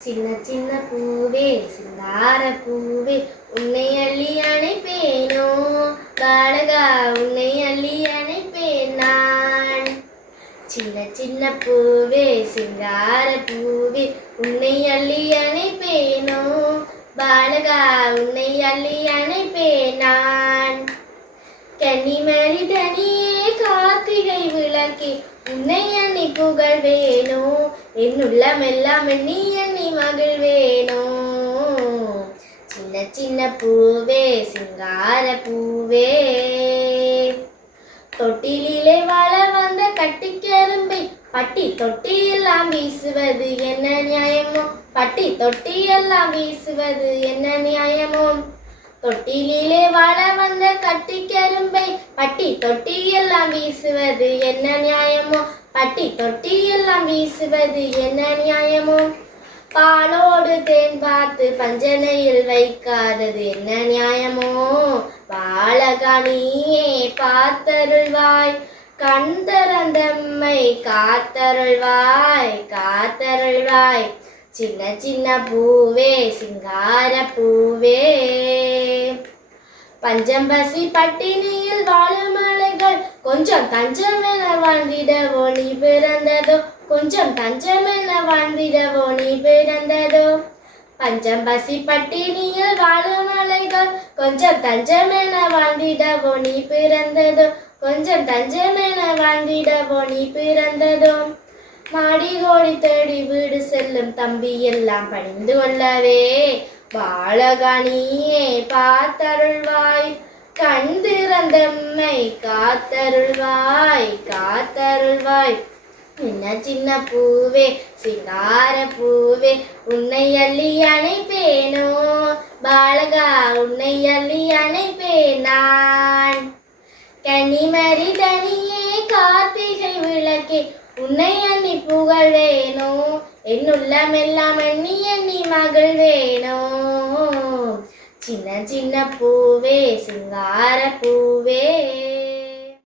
சின்ன சின்ன பூவே சிந்தார பூவே உன்னை அள்ளி அணைப்பேனோ? பாலகா உன்னை அள்ளி அணைப்பேன் நான். சின்ன சின்ன பூவே சிங்கார பூவே உன்னை அள்ளி அணைப்பேனோ? பாலகா உன்னை அள்ளி அணைப்பேன் நான். கன்னிமரி தனியே கார்த்திகை விளக்கி உன்னை எண்ணி புகழ்வேனோ? என் உள்ளமெல்லாம் எண்ணி எண்ணி மகிழ்வேனோ சின்ன சின்ன பூவே சிங்கார பூவே. தொட்டிலே வாழ வந்த கட்டி கரும்பை பட்டி தொட்டியெல்லாம் வீசுவது என்ன நியாயமோ? பட்டி தொட்டியெல்லாம் வீசுவது என்ன நியாயமோ? தொட்டிலே வாழ வந்த கட்டி கரும்பை பட்டி தொட்டியெல்லாம் வீசுவது என்ன நியாயமோ? பட்டி தொட்டியெல்லாம் வீசுவது என்ன நியாயமோ? பாலோடு தேன் பார்த்து பஞ்சனையில் வைக்காதது என்ன நியாயமோ? பாலகனியே பார்த்தருள்வாய் கண் திறந்தம்மை காத்தருள்வாய் காத்தருள்வாய். சின்ன சின்ன பூவே சிங்கார பூவே. பஞ்சம்பசி பட்டினியில் வாழும் அலைகள் கொஞ்சம் தஞ்சம் என வாழ்ந்திடவோ நீ பிறந்ததோ? கொஞ்சம் தஞ்சம் என வாழ்ந்திடவோ நீ பிறந்ததோ? பஞ்சம் பசி பட்டினியில் வாழும் அலைகள் கொஞ்சம் தஞ்சம் என வாழ்ந்திடவோ நீ பிறந்ததோ? கொஞ்சம் தஞ்சம் என வாழ்ந்திடவோ நீ பிறந்ததோ? மாடி கோடி தேடி வீடு செல்லும் தம்பி எல்லாம் பணிந்து கொள்ளவே பாலகனியே பார்த்தருள்வாய் கண் திறந்தம்மை காத்தருள்வாய் காத்தருள்வாய். சின்ன சின்ன பூவே சிங்கார பூவே உன்னை அள்ளி அணைப்பேனோ? பாலகா உன்னை அள்ளி அணைப்பேன் நான். கன்னிமரி தனியே கார்த்திகை விளக்கே உன்னை அண்ணி புகழ் வேணோ எண்ணி புகழ்வேனோ அண்ணி அண்ணி மகள் மகிழ்வேனோ? சின்ன சின்ன பூவே சிங்கார பூவே.